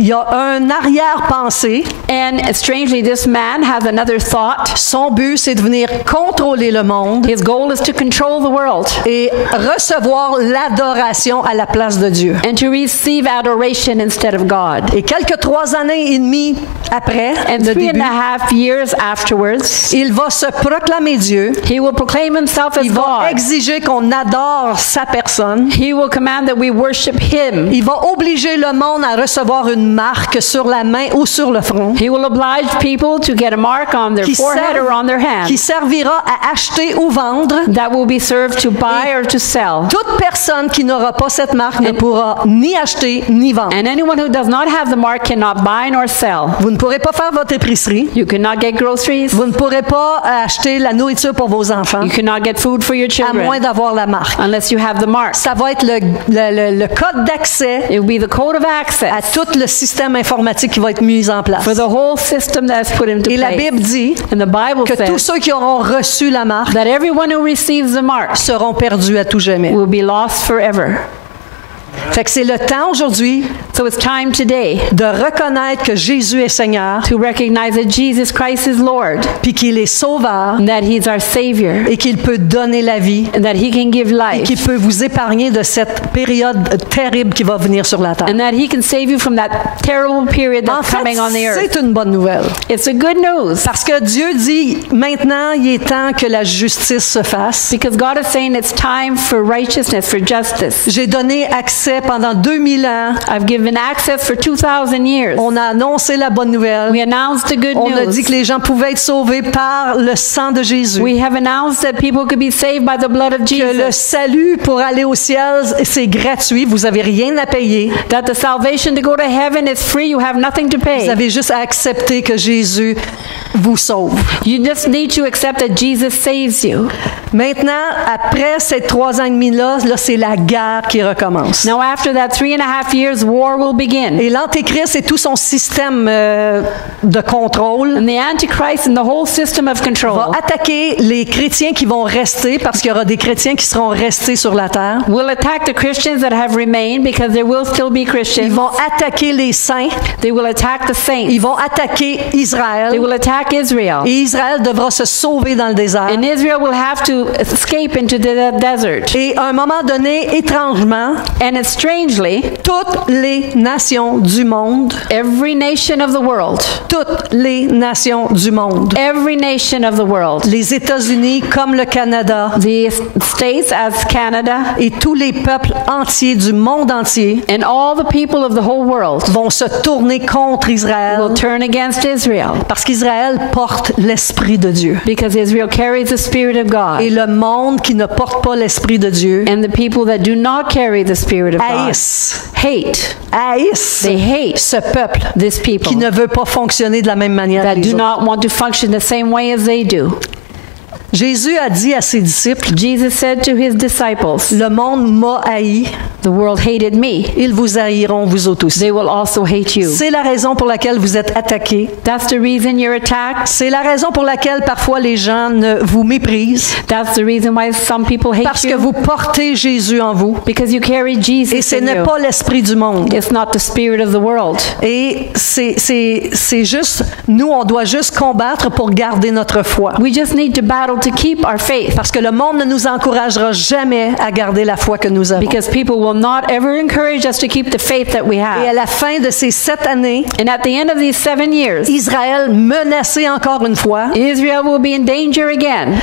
il y a un arrière-pensée. And strangely, this man has another thought. Son but, c'est de venir contrôler le monde. His goal is to control the world. Et recevoir l'adoration à la place de Dieu. And to receive adoration instead of God. Et quelques 3 années et demie après, and le 3.5 years afterwards, il va se proclamer Dieu. He will proclaim himself as God. Il va exiger qu'on adore sa personne. He will command that we worship him. Il va obliger le monde à recevoir une marque sur la main ou sur le front. He will oblige people to get a mark on their forehead or on their hand. Qui servira à acheter ou vendre. That will be served to buy or to sell. Toute personne qui n'aura pas cette marque ne pourra ni acheter ni vendre. And anyone who does not have the mark cannot buy nor sell. Vous ne pourrez pas faire votre épicerie. You cannot get groceries. Vous ne pourrez pas acheter la nourriture pour vos enfants. You cannot get food for your children. À moins d'avoir la marque. Unless you have the mark. Ça va être le code d'accès. It will be the code of access à tout le système informatique qui va être mis en place. for the whole system that's put into Et la place. Bible dit And the Bible que tous says ceux qui auront reçu la marque that everyone who receives the mark seront perdus à tout jamais. will be lost forever. Fait que c'est le temps aujourd'hui So it's time today de reconnaître que Jésus est Seigneur, to recognize that Jesus Christ is Lord, puis qu'il est Sauveur, and that He's our Savior, et qu'il peut donner la vie, and that He can give et life, qu'il peut vous épargner de cette période terrible qui va venir sur la terre. and that He can save you from that terrible period En that's fait, coming on the earth. c'est une bonne nouvelle. It's a good news Parce que Dieu dit, maintenant, il est temps que la justice se fasse. because God is saying it's time for righteousness, for justice. J'ai donné accès pendant 2000 ans. I've given access for 2,000 years. On a annoncé la bonne nouvelle. We announced the good On a dit news. que les gens pouvaient être sauvés par le sang de Jésus. We have announced that people could be saved by the blood of Que le Jesus. salut pour aller au ciel, c'est gratuit. Vous n'avez rien à payer. That the salvation to go to heaven is free. You have nothing to Vous pay. avez juste à accepter que Jésus vous sauve. You just need to accept that Jesus saves you. Maintenant, après ces 3 ans et demi-là, c'est la guerre qui recommence. Now, after that 3.5 years, war will begin. Et l'Antéchrist et tout son système de contrôle And the Antichrist and the whole system of va control attaquer les chrétiens qui vont rester, parce qu'il y aura des chrétiens qui seront restés sur la terre. will attack the Christians that have remained because there will still be Ils Christians. vont attaquer les saints. They will attack the saints. Ils vont attaquer Israël. They will attack Israel. Et Israël devra se sauver dans le désert. And Israel will have to escape into the desert. Et à un moment donné, étrangement, And it's strangely, toutes les nations du monde, every nation of the world, every nation of the world, les États-Unis comme le Canada the states as Canada, et tous les peuples entiers du monde entier and all the people of the whole world vont se tourner contre Israël will turn against Israel parce qu'Israël porte l'Esprit de Dieu. because Israel carries the Spirit of Et God. le monde qui ne porte pas l'Esprit de Dieu And the people that do not carry the Spirit of God haïssent they hate ce peuple this people qui ne veut pas fonctionner de la même manière that que les do autres. not want to function the same way as they do. Jésus a dit à ses disciples, Jesus said to his disciples, le monde m'a haï, the world hated me. ils vous haïront vous autres aussi. They will also hate you. C'est la raison pour laquelle vous êtes attaqués. That's the reason you're attacked. C'est la raison pour laquelle parfois les gens vous méprisent. That's the reason why some people hate Parce que you. vous portez Jésus en vous. Because you carry Et Jesus ce in n'est you. pas l'esprit du monde. It's not the spirit of the world. Et c'est juste, nous, on doit juste combattre pour garder notre foi. We just need to battle to keep our faith. Parce que le monde ne nous encouragera jamais à garder la foi que nous avons. Because people will not ever encourage us to keep the faith that we Et à have. la fin de ces 7 années, And at the end of these 7 years, Israël menacé encore une fois Israel will be in danger again.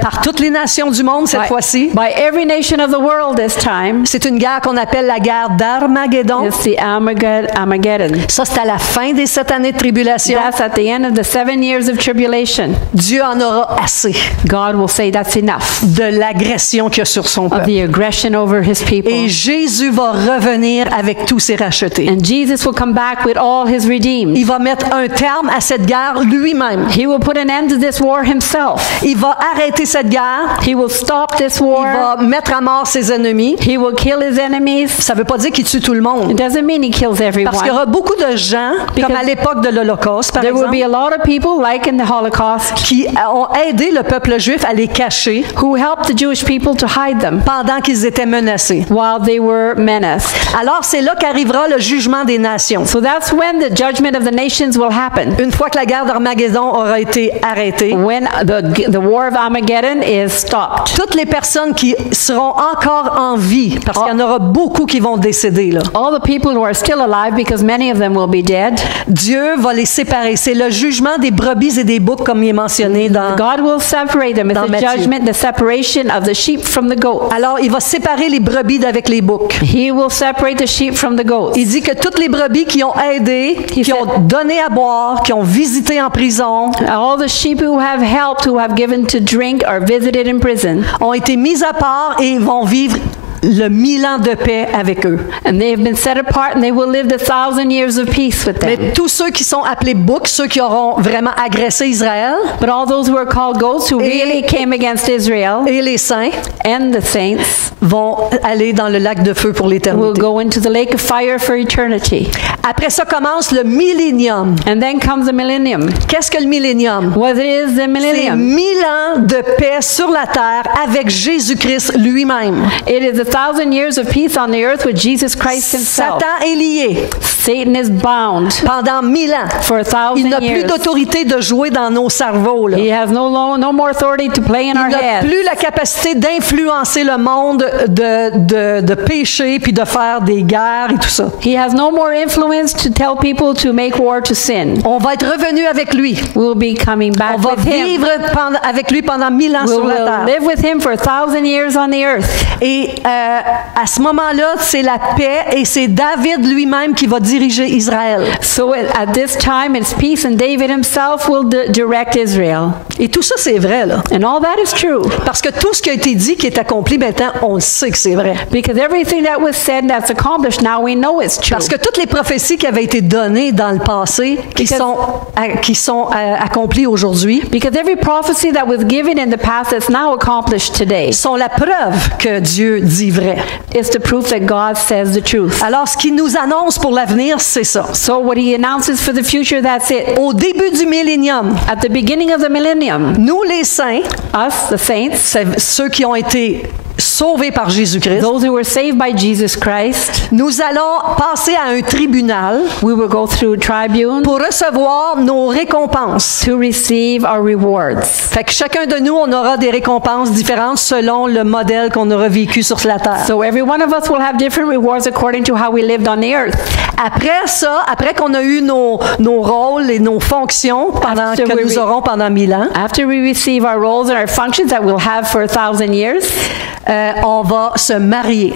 Par toutes les nations du monde cette fois-ci. By every nation of the world this time. C'est une guerre qu'on appelle la guerre d'Armageddon. It's the Armageddon. Ça, c'est à la fin des 7 années de tribulation. That's at the end of the 7 years of tribulation. Dieu en aura assez God will say that's enough de l'agression qu'il y a sur son of peuple. the aggression over his people. Et Jésus va revenir avec tous ses rachetés. And Jesus will come back with all his redeemed. Il va mettre un terme à cette guerre lui-même. He will put an end to this war himself. Il va arrêter cette guerre. He will stop this Il war. va mettre à mort ses ennemis. He will kill his enemies. Ça ne veut pas dire qu'il tue tout le monde. It doesn't mean he kills Parce qu'il y everyone. aura beaucoup de gens, comme à l'époque de l'Holocauste, par There will be exemple, a lot of people, like in the Holocaust, qui ont aidé le peuple juif à les cacher who helped the Jewish people to hide them pendant qu'ils étaient menacés. while they were menaced. Alors, c'est là qu'arrivera le jugement des nations. So that's when the judgment of the nations will happen. Une fois que la guerre d'Armageddon aura été arrêtée, When the war of Armageddon is stopped. toutes les personnes qui seront encore en vie, parce qu'il y en aura beaucoup qui vont décéder, là, All the people who are still alive, because many of them will be dead, Dieu va les séparer. C'est le jugement des brebis et des boucs, comme il est mentionné dans... God will separate them. It's Dans the Matthieu. judgment, the separation of the sheep from the goat. Alors, il va séparer les brebis d'avec les boucs. He will separate the sheep from the goats. Il dit que toutes les brebis qui ont aidé, qui ont donné à boire, qui ont visité en prison, All the sheep who have helped, who have given to drink, or visited in prison, ont été mises à part et vont vivre le 1000 ans de paix avec eux. And they have been set apart and they will live the 1,000 years of peace with them. Mais tous ceux qui sont appelés boucs, ceux qui auront vraiment agressé Israël, But all those who are called goats who really came against Israel et les saints and the saints vont aller dans le lac de feu pour will l'éternité. go into the lake of fire for eternity. Après ça commence le millénium. And then comes the millennium. Qu'est-ce que le millénium? What is the C'est millennium? 1000 ans de paix sur la terre avec Jésus-Christ lui-même. It is 1,000 years of peace on the earth with Jesus Christ himself. Satan est lié Satan is bound pendant 1000 ans. for Il 1,000 n'a plus years. d'autorité de jouer dans nos cerveaux. Là. He has no more authority to play in our Il n'a heads. plus la capacité d'influencer le monde, de pécher, puis de faire des guerres et tout ça. He has no more influence to tell people to make war to sin. On va être revenu avec lui. We'll be coming On back va with him. vivre avec lui pendant 1000 ans We sur la will terre. live with him for 1,000 years on the earth. Et à ce moment-là, c'est la paix et c'est David lui-même qui va diriger Israël. So at this time it's peace and David himself will direct Israel. Et tout ça, c'est vrai, là. And all that is true. Parce que tout ce qui a été dit, qui est accompli, maintenant, on le sait que c'est vrai. Because everything that was said that's accomplished now we know it's true. Parce que toutes les prophéties qui avaient été données dans le passé, qui sont accomplies aujourd'hui, Because every prophecy that was given in the past that's now accomplished today sont la preuve que Dieu dit vrai. is the proof that God says the truth. Alors, ce qu'il nous annonce pour l'avenir, c'est ça. So what he announces for the future, that's it. Au début du millénium, At the beginning of the millennium, nous, les saints, us, the saints, c'est ceux qui ont été sauvés par Jésus-Christ, those who were saved by Jesus Christ, nous allons passer à un tribunal we will go through a tribune pour recevoir nos récompenses. to receive our rewards. Fait que chacun de nous, on aura des récompenses différentes selon le modèle qu'on aura vécu sur la terre. So every one of us will have different rewards according to how we lived on the earth. Après ça, après qu'on a eu nos rôles et nos fonctions After que we nous aurons pendant 1000 ans, After we receive our roles and our functions that we'll have for 1,000 years, on va se marier.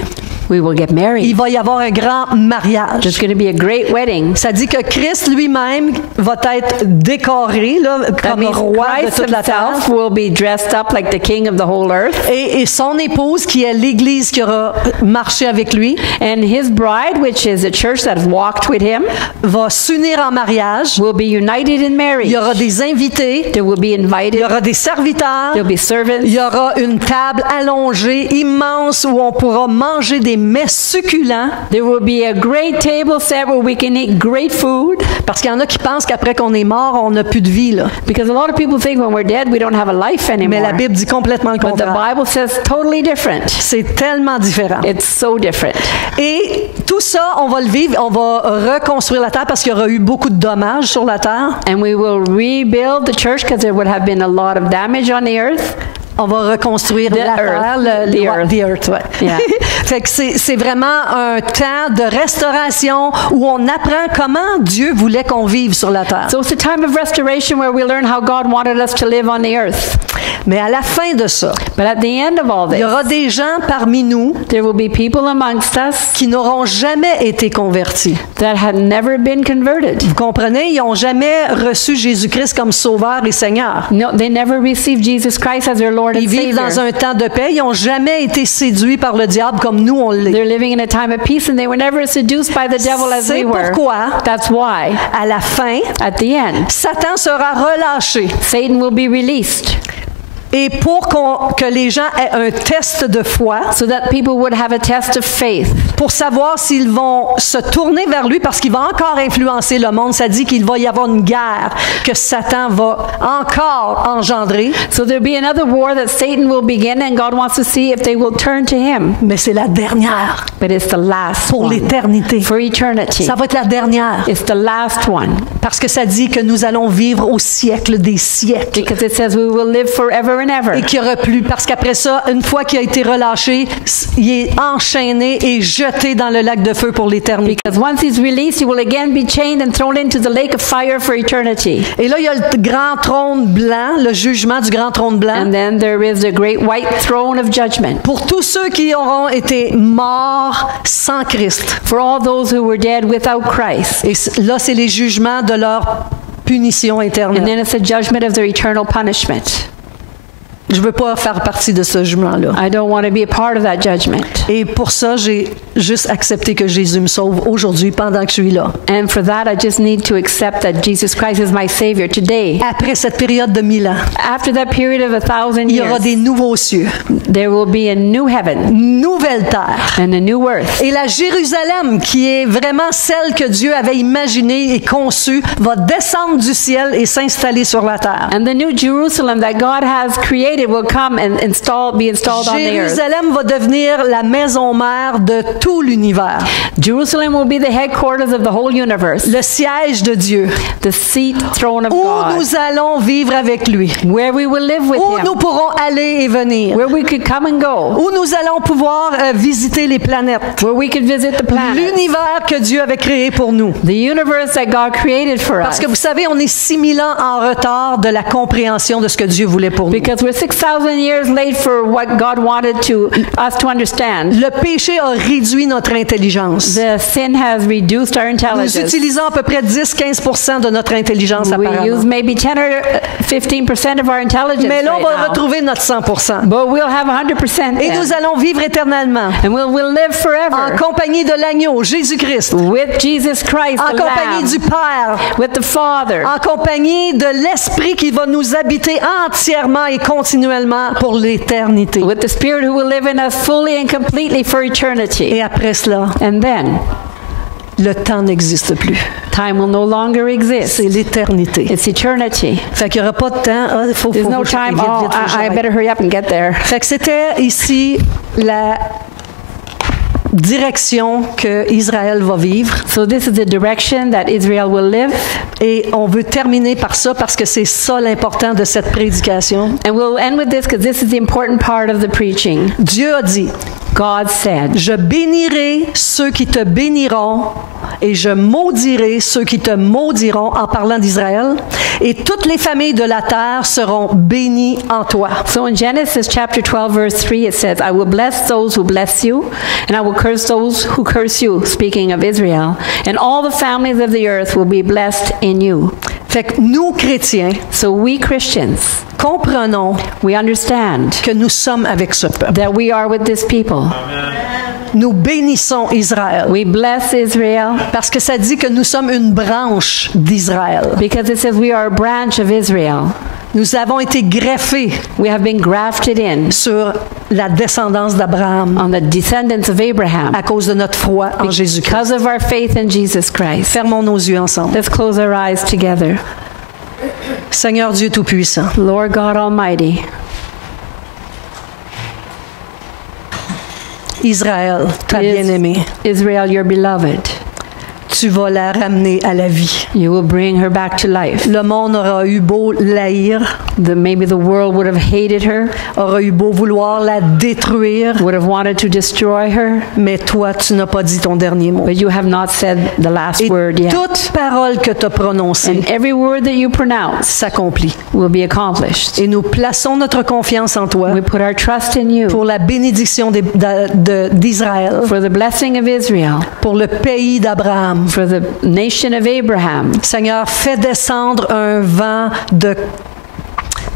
we will get Il married. va y avoir un grand mariage. There's going to be a great wedding. Ça dit que Christ lui-même va être décoré là, That comme means roi de Christ toute la terre. himself will be dressed up like the king of the whole earth, Et son épouse, qui est l'Église qui aura marché avec lui, and his bride, which is a church that has walked with him, va s'unir en mariage. will be united in Il marriage. y aura des invités, They will be il invited. y aura des serviteurs, There'll be servants. il y aura une table allongée, immense, où on pourra manger des mets succulents. There will be a great table set where we can eat great food. Parce qu'il y en a qui pensent qu'après qu'on est mort, on n'a plus de vie. Là. Because a lot of people think when we're dead, we don't have a life Mais anymore. la Bible dit complètement le But the contraire. Bible says totally different. C'est tellement différent. It's so different. Et tout ça, on va le vivre, on va reconstruire la terre parce qu'il y aura eu beaucoup de dommages sur la terre. And we will rebuild the church because there would have been a lot of damage on the earth. On va reconstruire The la terre, earth. The earth. the earth, ouais. Yeah. Fait que c'est vraiment un temps de restauration où on apprend comment Dieu voulait qu'on vive sur la terre. So it's a time of restoration where we learn how God wanted us to live on the earth. Mais à la fin de ça, But at the end of all il y this, aura des gens parmi nous there will be people amongst us qui n'auront jamais été convertis. that had never been converted. Vous comprenez? Ils n'ont jamais reçu Jésus-Christ comme Sauveur et Seigneur. No, they never received Jesus Christ as their Lord and Ils vivent dans Savior. un temps de paix. Ils n'ont jamais été séduits par le diable comme nous, on l'est. They're living in a time of peace and they were never seduced by the devil as C'est we were. pourquoi, That's why, à la fin, at the end, Satan sera relâché. Satan will be released Et pour que les gens aient un test de foi, so that people would have a test of faith. pour savoir s'ils vont se tourner vers lui, parce qu'il va encore influencer le monde. Ça dit qu'il va y avoir une guerre que Satan va encore engendrer. So there'll be another war that Satan will begin and God wants to see if they will turn to him. Mais c'est la dernière But it's the last pour one. l'éternité. For eternity. Ça va être la dernière. It's the last one. Parce que ça dit que nous allons vivre au siècle des siècles. Because it says we will live forever and ever. Et qu'il n'y aura plus. Parce qu'après ça, une fois qu'il a été relâché, il est enchaîné et jeté dans le lac de feu pour l'éternité. Because once he's released, he will again be chained and thrown into the lake of fire for eternity. Et là, il y a le grand trône blanc, le jugement du grand trône blanc. And then there is the great white throne of judgment Pour tous ceux qui auront été morts sans Christ. for all those who were dead without Christ. Et là, c'est les jugements de leur punition And éternelle. then it's the judgment of their eternal punishment. Je veux pas faire partie de ce jugement-là. I don't want to be a part of that judgment. Et pour ça, j'ai juste accepté que Jésus me sauve aujourd'hui pendant que je suis là. And for that, I just need to accept that Jesus Christ is my Savior today. Après cette période de 1000 ans, After that period of 1,000 il y aura years, des nouveaux cieux, there will be a new heaven nouvelle terre. and a new earth. Et la Jérusalem, qui est vraiment celle que Dieu avait imaginée et conçue, va descendre du ciel et s'installer sur la terre. And the new Jerusalem that God has created will come and be installed on the earth. Jérusalem va devenir la maison mère de tout l'univers, Jerusalem will be the headquarters of the whole universe, le siège de Dieu, the seat throne of où God, nous allons vivre avec lui, where we will live with où nous Him, pourrons aller et venir, where we could come and go, où nous allons pouvoir visiter les planètes, where we could visit the planet, l'univers que Dieu avait créé pour nous. the universe that God created for Parce us. que vous savez, on est 6000 ans en retard de la compréhension de ce que Dieu voulait pour nous. Because we're 6,000 years late for what God wanted us to understand. Le péché a réduit notre intelligence. The sin has reduced our Nous intelligence. utilisons à peu près 10-15% de notre intelligence We apparemment. use maybe 10 or 15% of our intelligence Mais là, on right va now. retrouver notre 100%. But we'll have 100% Et then. nous allons vivre éternellement And we'll live en forever compagnie de l'agneau, Jésus-Christ, with Jesus Christ, en the compagnie Lamb, du Père, with the Father, en compagnie de l'Esprit qui va nous habiter entièrement et continuellement pour l'éternité. with the Spirit who will live in us fully and completely for eternity. Et après cela, And then, le temps n'existe plus. time will no longer exist. C'est l'éternité. It's eternity. Fait qu'il n'y aura pas de temps. Ah, il faut There's no vite, time. vite, Oh, vite, faut que I j'arrête. better hurry up and get there. Fait que c'était ici la direction que Israël va vivre. So this is the direction that Israel will live. Et on veut terminer par ça parce que c'est ça l'important de cette prédication. And we'll end with this because this is the important part of the preaching. Dieu a dit, God said, je bénirai ceux qui te béniront et je maudirai ceux qui te maudiront, en parlant d'Israël, et toutes les familles de la terre seront bénies en toi. so in Genesis chapter 12 verse 3 it says, I will bless those who bless you, and I will curse those who curse you, speaking of Israel, and all the families of the earth will be blessed in you. Fait que nous, chrétiens, So we Christians, comprenons we understand que nous sommes avec ce peuple. that we are with this people. Nous bénissons Israël We bless Israel parce que ça dit que nous sommes une branche d'Israël. because it says we are a branch of Israel. Nous avons été greffés We have been grafted in sur la descendance d'Abraham on the descendants of Abraham à cause de notre foi en Jésus-Christ. because of our faith in Jesus Christ. Fermons nos yeux ensemble. Let's close our eyes together. Seigneur Dieu Tout-Puissant, Lord God Almighty, Israël, ta bien-aimée, Israel, your beloved, tu vas la ramener à la vie. you will bring her back to life. Le monde aura eu beau l'haïr, Maybe the world would have hated her, aura eu beau vouloir la détruire, would have wanted to destroy her, mais toi, tu n'as pas dit ton dernier mot. but you have not said the last Et word yet. toute parole que tu as prononcée And every word that you pronounce s'accomplit. will be accomplished. Et nous plaçons notre confiance en toi We put our trust in you pour la bénédiction d'Israël, for the blessing of Israel, pour le pays d'Abraham. for the nation of Abraham. Seigneur, fais descendre un vent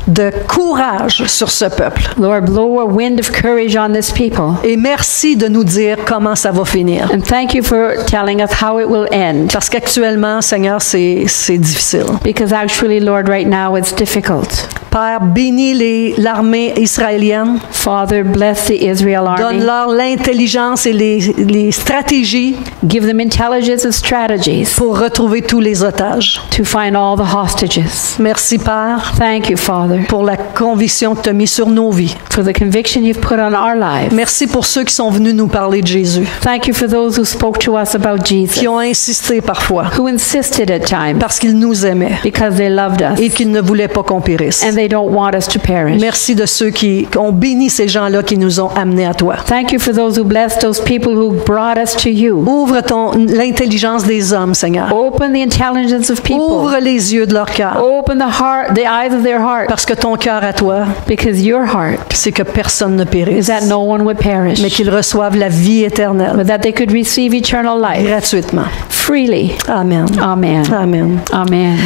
de courage sur ce peuple. Lord, blow a wind of courage on this people. Et merci de nous dire comment ça va finir. And thank you for telling us how it will end. Parce qu'actuellement, Seigneur, c'est difficile. Because actually, Lord, right now it's difficult. Père, bénis l'armée israélienne. Father, bless the Israel army. Donne-leur l'intelligence et les stratégies Give them intelligence and strategies pour retrouver tous les otages. to find all the hostages. Merci, Père, Thank you, Father, pour la conviction que tu as mise sur nos vies. for the conviction you've put on our lives. Merci pour ceux qui sont venus nous parler de Jésus, Thank you for those who spoke to us about Jesus, qui ont insisté parfois who insisted at times parce qu'ils nous aimaient because they loved us et qu'ils ne voulaient pas qu'on périsse. and they don't want us to perish. Merci de ceux qui ont béni ces gens-là qui nous ont amenés à toi. Thank you for those who blessed those people who brought us to you. Ouvre l'intelligence des hommes, Seigneur. Open the intelligence of people. Ouvre les yeux de leur cœur. Open the eyes of their heart, Parce que ton cœur à toi, because your heart c'est que personne ne is périsse, that no one would perish, mais qu'ils reçoivent la vie éternelle but that they could receive eternal life gratuitement. freely. Amen. Amen. Amen. Amen.